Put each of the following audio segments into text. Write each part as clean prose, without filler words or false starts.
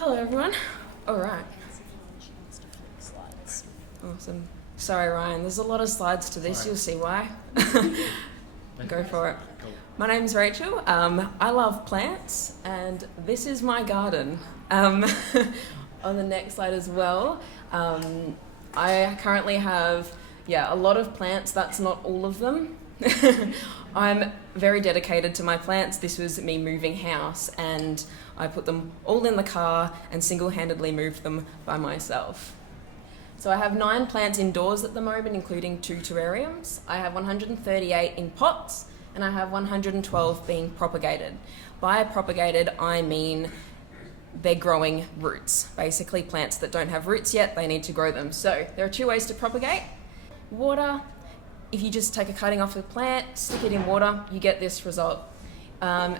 Hello everyone. Alright. Awesome. Sorry Ryan, there's a lot of slides to this, you'll see why. Go for it. My name's Rachel. I love plants and this is my garden. On the next slide as well, I currently have a lot of plants. That's not all of them. I'm very dedicated to my plants. This was me moving house and I put them all in the car and single-handedly moved them by myself. So I have 9 plants indoors at the moment, including 2 terrariums. I have 138 in pots and I have 112 being propagated. By propagated, I mean they're growing roots. Basically plants that don't have roots yet, they need to grow them. So there are 2 ways to propagate. Water. If you just take a cutting off the plant, stick it in water, you get this result.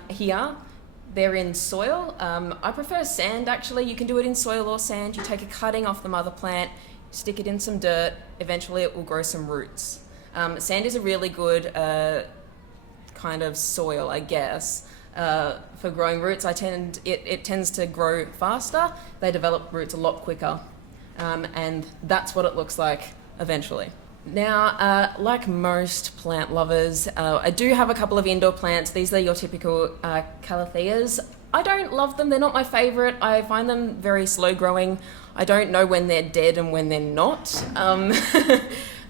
Here, they're in soil. I prefer sand actually. You can do it in soil or sand. You take a cutting off the mother plant, stick it in some dirt, eventually it will grow some roots. Sand is a really good kind of soil, I guess, for growing roots. It tends to grow faster. They develop roots a lot quicker. And that's what it looks like eventually. Now, like most plant lovers, I do have a couple of indoor plants. These are your typical calatheas. I don't love them, they're not my favourite. I find them very slow growing. I don't know when they're dead and when they're not. The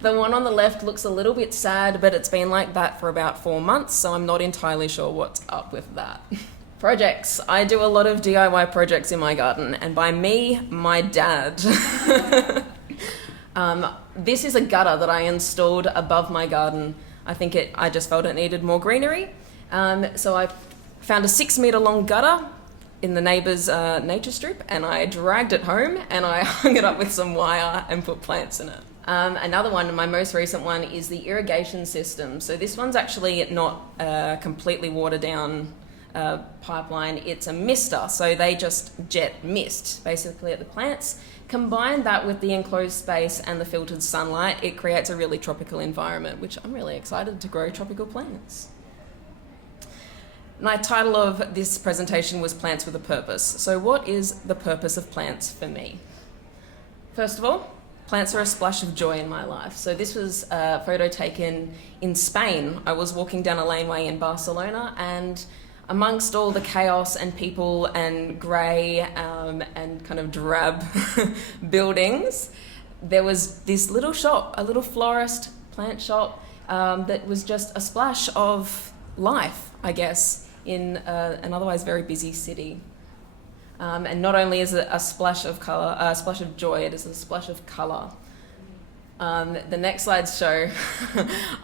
one on the left looks a little bit sad, but it's been like that for about 4 months, so I'm not entirely sure what's up with that. Projects. I do a lot of DIY projects in my garden, and by me, my dad. This is a gutter that I installed above my garden. I just felt it needed more greenery. So I found a 6-metre long gutter in the neighbour's nature strip and I dragged it home and I hung it up with some wire and put plants in it. Another one, my most recent one, is the irrigation system. So this one's actually not a completely watered down pipeline, it's a mister. So they just jet mist basically at the plants. Combine that with the enclosed space and the filtered sunlight, it creates a really tropical environment, which I'm really excited to grow tropical plants. My title of this presentation was Plants with a Purpose. So what is the purpose of plants for me? First of all, plants are a splash of joy in my life. So this was a photo taken in Spain. I was walking down a laneway in Barcelona and amongst all the chaos and people and grey and kind of drab buildings, there was this little shop, a little florist plant shop that was just a splash of life, I guess, in an otherwise very busy city. And not only is it a splash of colour, a splash of joy, it is a splash of colour. The next slides show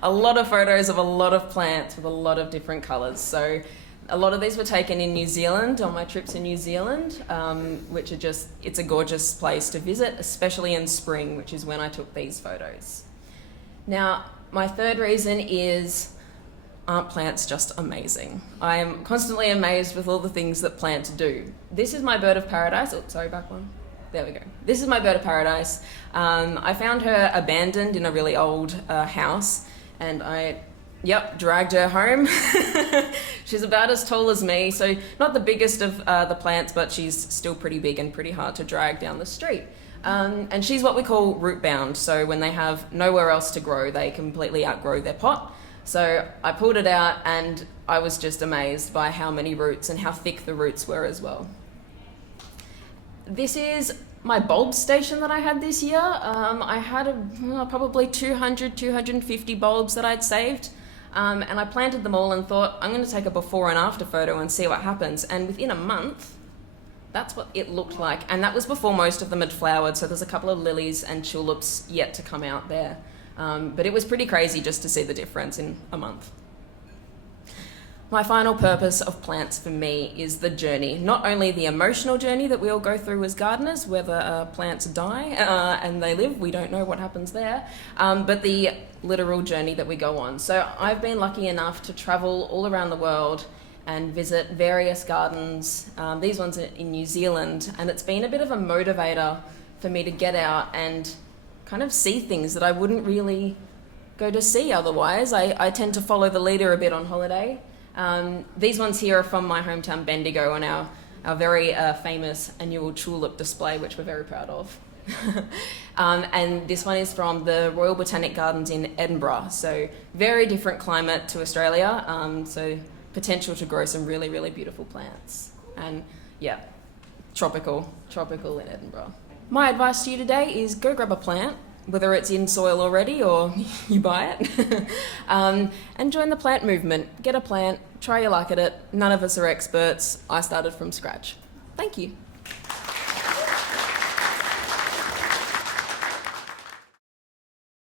a lot of photos of a lot of plants with a lot of different colours. So a lot of these were taken in New Zealand, on my trips in New Zealand, which are it's a gorgeous place to visit, especially in spring, which is when I took these photos. Now, my third reason is, aren't plants just amazing? I am constantly amazed with all the things that plants do. This is my bird of paradise. Oh, sorry, back one. There we go. This is my bird of paradise. I found her abandoned in a really old house, and I dragged her home. She's about as tall as me, so not the biggest of the plants, but she's still pretty big and pretty hard to drag down the street. And she's what we call root bound, so when they have nowhere else to grow, they completely outgrow their pot. So I pulled it out and I was just amazed by how many roots and how thick the roots were as well. This is my bulb station that I had this year. I had probably 250 bulbs that I'd saved. And I planted them all and thought, I'm going to take a before and after photo and see what happens. And within a month, that's what it looked like. And that was before most of them had flowered. So there's a couple of lilies and tulips yet to come out there. But it was pretty crazy just to see the difference in a month. My final purpose of plants for me is the journey. Not only the emotional journey that we all go through as gardeners, whether plants die and they live, we don't know what happens there, but the literal journey that we go on. So I've been lucky enough to travel all around the world and visit various gardens, these ones in New Zealand, and it's been a bit of a motivator for me to get out and kind of see things that I wouldn't really go to see otherwise. I tend to follow the leader a bit on holiday. These ones here are from my hometown Bendigo on our our very famous annual tulip display, which we're very proud of. And this one is from the Royal Botanic Gardens in Edinburgh, so very different climate to Australia, so potential to grow some really, really beautiful plants. And yeah, tropical in Edinburgh. My advice to you today is go grab a plant, whether it's in soil already or you buy it, and join the plant movement. Get a plant, try your luck at it. None of us are experts. I started from scratch. Thank you.